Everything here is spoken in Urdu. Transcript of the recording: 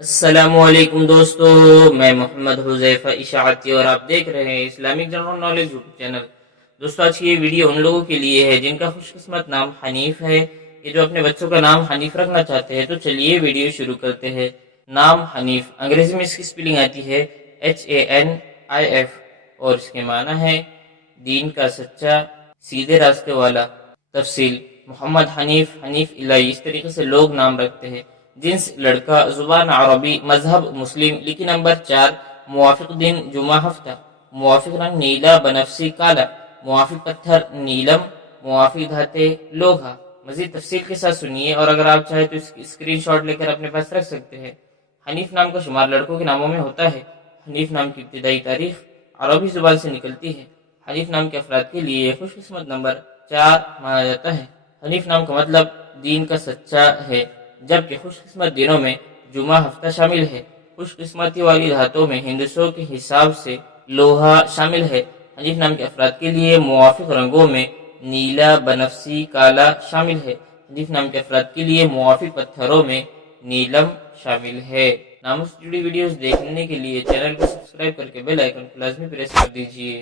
السلام علیکم دوستو، میں محمد حذیفہ اشاعتی اور آپ دیکھ رہے ہیں Islamic general knowledge YouTube channel. دوستو آج کی یہ ویڈیو ان لوگوں کے لیے ہے جن کا خوش قسمت نام حنیف ہے، یہ جو اپنے بچوں کا نام حنیف رکھنا چاہتے ہیں۔ تو چلیے ویڈیو شروع کرتے ہیں۔ نام حنیف انگریزی میں اس کی سپیلنگ آتی ہے HANIF اور اس کے معنی ہے دین کا سچا، سیدھے راستے والا۔ تفصیل: محمد حنیف، حنیف الہی، اس طریقے سے لوگ نام رکھتے ہیں۔ جنس لڑکا، زبان عربی، مذہب مسلم، لکی نمبر 4، موافق دن جمعہ ہفتہ، موافق رنگ نیلا بنفسی کالا، موافق پتھر نیلم، موافق دھاتیں لوہا۔ مزید تفصیل کے ساتھ سنیے اور اگر آپ چاہیں تو اس کی اسکرین شاٹ لے کر اپنے پاس رکھ سکتے ہیں۔ حنیف نام کا شمار لڑکوں کے ناموں میں ہوتا ہے۔ حنیف نام کی ابتدائی تاریخ عربی زبان سے نکلتی ہے۔ حنیف نام کے افراد کے لیے خوش قسمت نمبر 4 مانا جاتا ہے۔ حنیف نام کا مطلب دین کا سچا ہے، جبکہ خوش قسمت دنوں میں جمعہ ہفتہ شامل ہے۔ خوش قسمتی والی دھاتوں میں ہندسوں کے حساب سے لوہا شامل ہے۔ حنیف نام کے افراد کے لیے موافق رنگوں میں نیلا بنفسی کالا شامل ہے۔ حنیف نام کے افراد کے لیے موافق پتھروں میں نیلم شامل ہے۔ ناموں سے جڑی ویڈیوز دیکھنے کے لیے چینل کو سبسکرائب کر کے بیل آئیکن کو لازمی پریس کر دیجیے۔